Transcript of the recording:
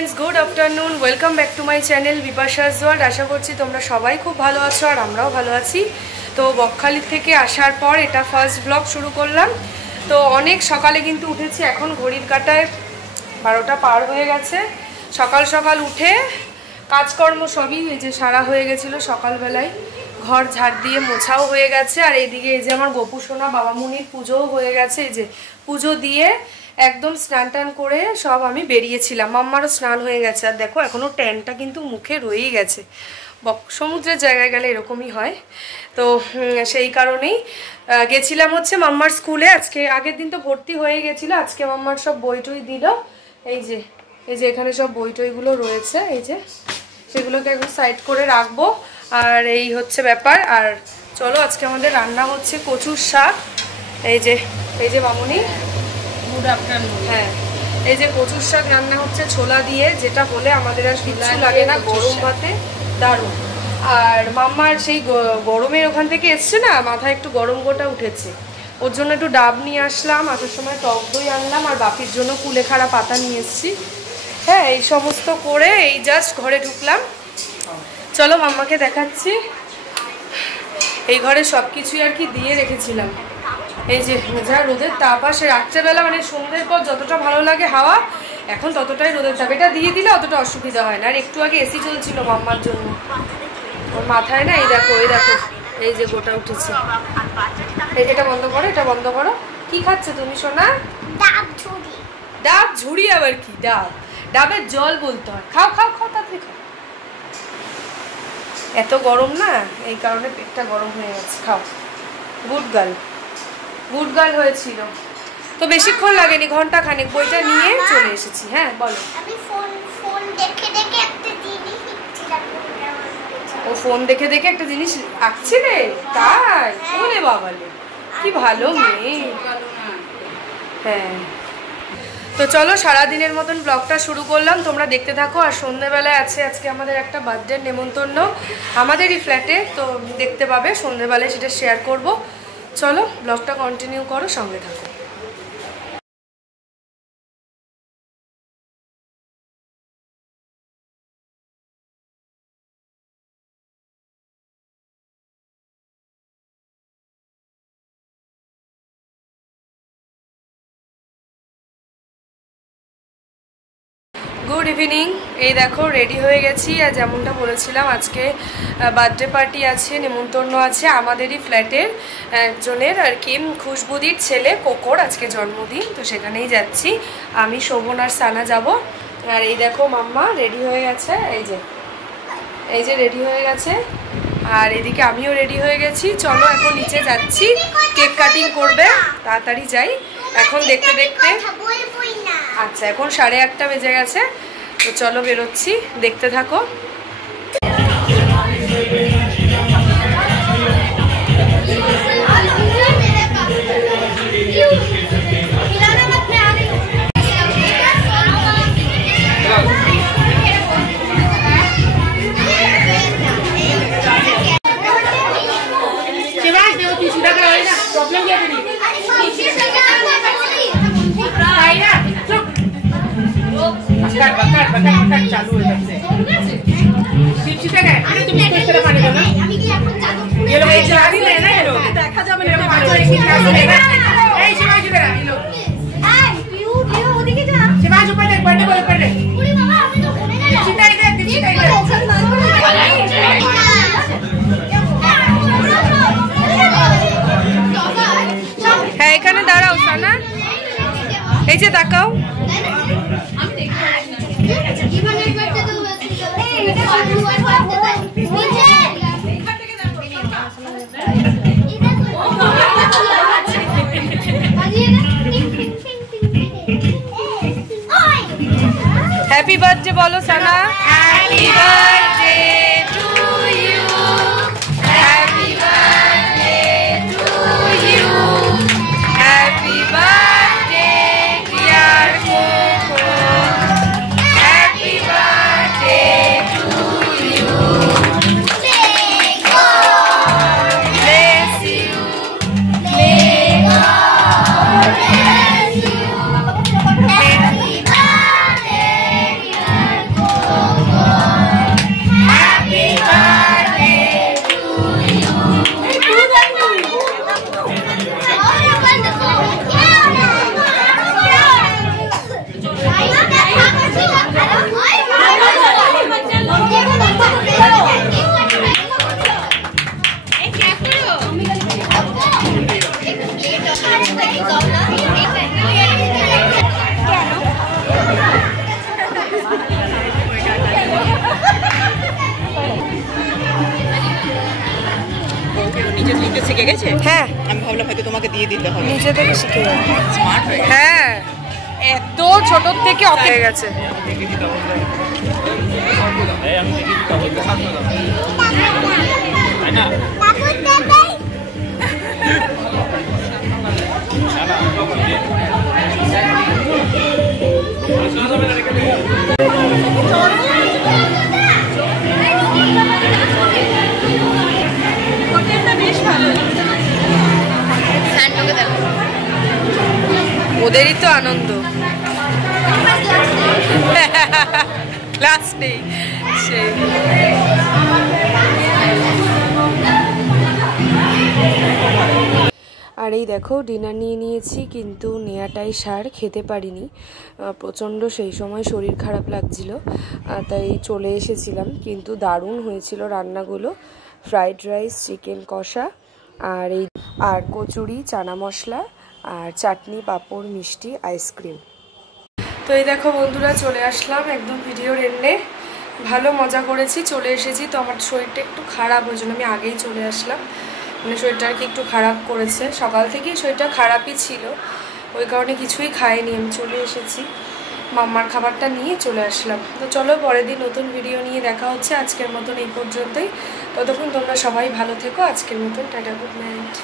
Friends good afternoon welcome back to my channel Bipasha's world. आशा करছি তোমরা সবাই খুব ভালো আছো আর আমরাও ভালো আছি। তো বকখালি থেকে আসার পর এটা ফার্স্ট ব্লগ শুরু করলাম। তো অনেক সকালে কিন্তু উঠেছি, এখন ঘড়ির কাঁটায় 12টা পার হয়ে গেছে। সকাল সকাল উঠে কাজকর্ম সবই এই যে সারা হয়ে গেছিলো সকালবেলায়, ঘর ঝাড় দিয়ে মোছাও হয়ে গেছে। আর এইদিকে এই যে আমার গোপু সোনা বাবামুনির পুজোও হয়ে গেছে। এই যে পুজো দিয়ে একদম স্নান টান করে সব আমি বেরিয়েছিলাম, মাম্মারও স্নান হয়ে গেছে। আর দেখো এখনও ট্যানটা কিন্তু মুখে রয়েই গেছে। সমুদ্রের জায়গায় গেলে এরকমই হয়। তো সেই কারণেই গেছিলাম হচ্ছে মাম্মার স্কুলে। আজকে আগের দিন তো ভর্তি হয়ে গেছিলো, আজকে মাম্মার সব বই টই দিল। এই যে এখানে সব বই টইগুলো রয়েছে, এই যে সেগুলোকে এখন সাইড করে রাখবো। আর এই হচ্ছে ব্যাপার। আর চলো আজকে আমাদের রান্না হচ্ছে কচুর শাক। এই যে মামুনি গুড আফটারনুন। হ্যাঁ, এই যে কচুর শাক রান্না হচ্ছে ছোলা দিয়ে, যেটা হলে আমাদের আর কিচ্ছু লাগে না, গরম ভাতে দারুণ। আর মাম্মার সেই গরমের ওখান থেকে এসছে না, মাথায় একটু গরম গোটা উঠেছে, ওর জন্য একটু ডাব নিয়ে আসলাম। আসার সময় টক দই আনলাম, আর বাপির জন্য কুলেখাড়া পাতা নিয়ে এসেছি। হ্যাঁ, এই সমস্ত করে এই জাস্ট ঘরে ঢুকলাম। চলো মাম্মাকে দেখাচ্ছি। এই ঘরে সব কিছুই আর কি দিয়ে রেখেছিলাম। এই যে যা রোদের তাপ আসে রাত্রেবেলা, মানে সন্ধ্যের পর যতটা ভালো লাগে হাওয়া, এখন ততটাই রোদের তাপ। এটা দিয়ে দিলে অতটা অসুবিধা হয় না। আর একটু আগে এসি চলছিল মাম্মার জন্য, ওর মাথায় না এই দেখো এই যে গোটা উঠেছে। এটা বন্ধ করো, এটা বন্ধ করো। কি খাচ্ছে তুমি সোনা? ডাব ঝুড়ি। আবার কি ডাবের জল বলতে হয়। খাও তাড়াতাড়ি খাও। এত গরম না, এই কারণে পেটটা গরম হয়ে গেছে। খাও। গুড গার্ল হয়েছিল। তো বেশিক্ষণ লাগেনি, ঘন্টা খানেক। বইটা নিয়ে চলে এসেছি। হ্যাঁ বলো। ও ফোন দেখে একটা জিনিস আঁকছিলে? তাই? ওরে বাবালে, কি ভালো মেয়ে। হ্যাঁ, তো চলো সারাদিনের মতন ব্লগটা শুরু করলাম, তোমরা দেখতে থাকো। আর সন্ধ্যেবেলায় আছে আজকে আমাদের একটা বার্থডে নেমন্তন্ন আমাদেরই ফ্ল্যাটে, তো দেখতে পাবে সন্ধ্যেবেলায়, সেটা শেয়ার করব। চলো ব্লগটা কন্টিনিউ করো, সঙ্গে থাকো। Good evening. এই দেখো রেডি হয়ে গেছি। আর যেমনটা বলেছিলাম আজকে বার্থডে পার্টি আছে, নেমন্তন্ন আছে আমাদেরই ফ্ল্যাটের একজনের আর কি, খুশবুদির ছেলে কোকোর আজকে জন্মদিন। তো সেখানেই যাচ্ছি আমি, শোভন আর সানা যাব। আর এই দেখো মাম্মা রেডি হয়ে গেছে, এই যে রেডি হয়ে গেছে। আর এদিকে আমিও রেডি হয়ে গেছি। চলো এখন নিচে যাচ্ছি, কেক কাটিং করবে, তাড়াতাড়ি যাই। এখন দেখতে আচ্ছা এখন 8:30 বেজে গেছে। তো চলো বেরোচ্ছি, দেখতে থাকো। चालू है तब से शिक्षिका है। अरे तुम इसको इस तरह पानी दो ना, ये लोग एक जा रही है ना, ये लोग देखा जाए मेरे पांचों एक ही क्लास में ना। ए शिवाजी इधर आ, ये लोग यू ओदिके जा। शिवाजी ऊपर देख, बर्थडे बॉय ऊपर देख। पूरी मामा अभी तो होने ना। शिक्षिका इधर হ্যাঁ এখানে দাঁড়াও সানা, এই যে তাকাও। হ্যাপি বার্থডে বলো Sana. Happy birthday to you, happy birthday to you, happy birthday dear Coco, happy birthday to you, bless you, may God bless you, happy birthday dear হ্যাঁ আমি ভাবলাম হয়তো তোমাকে দিয়ে দিতে হবে। নিজে থেকে শিখে যাবে। স্মার্ট হয়ে হ্যাঁ এত ছোট থেকে অত হয়ে গেছে। ওদেরই তো আনন্দ, ক্লাস নেই সেই। আর এই দেখো ডিনার নিয়ে নিয়েছি, কিন্তু নেওয়াটাই সার, খেতে পারিনি প্রচণ্ড সেই সময় শরীর খারাপ লাগছিল, তাই চলে এসেছিলাম। কিন্তু দারুণ হয়েছিল রান্নাগুলো, ফ্রাইড রাইস, চিকেন কষা, আর কচুরি, চানা মশলা, আর চাটনি, পাঁপড়, মিষ্টি, আইসক্রিম। তো এই দেখো বন্ধুরা চলে আসলাম একদম ভিডিওর এন্ডে। ভালো মজা করেছি, চলে এসেছি। তো আমার শরীরটা একটু খারাপ, ওই জন্য আমি আগেই চলে আসলাম। মানে শরীরটা আর কি একটু খারাপ করেছে, সকাল থেকেই শরীরটা খারাপই ছিল, ওই কারণে কিছুই খাইনি। আমি চলে এসেছি, মাম্মার খাবারটা নিয়ে চলে আসলাম। তো চলো পরের দিন নতুন ভিডিও নিয়ে দেখা হচ্ছে। আজকের মতন এই পর্যন্তই। ততক্ষণ তোমরা সবাই ভালো থেকো। আজকের মতন টাটা, গুড নাইট।